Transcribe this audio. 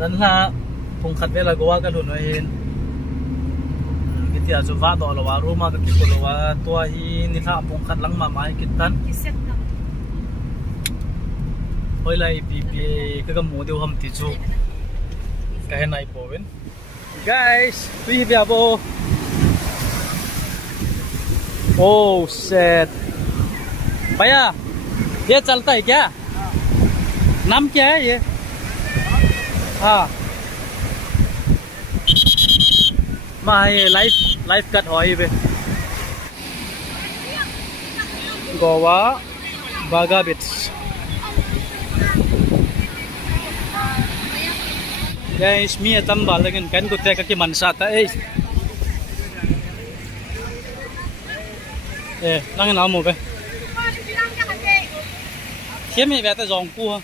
นั่นละพงขัดเวลาก็ว่ากันหนุนไว้เห็นกิจจะว่าต่อหรือว่ารู้มาก็คิดตัวว่าตัวฮีนี่ถ้าพงขัดหลังมาไม้กิจตันเฮ้ยไรปีก็หมูเดียวทำติดจูก็เห็นไหนโปวิน guys we have oh shit भैया ये चलता है क्या नाम क्या है ये हाँ माँ ये लाइफ कट हो पे गोवा बागा बीच ya ismi atam balagin kan ko teka ki mansata nang na mo be 前面边在让步。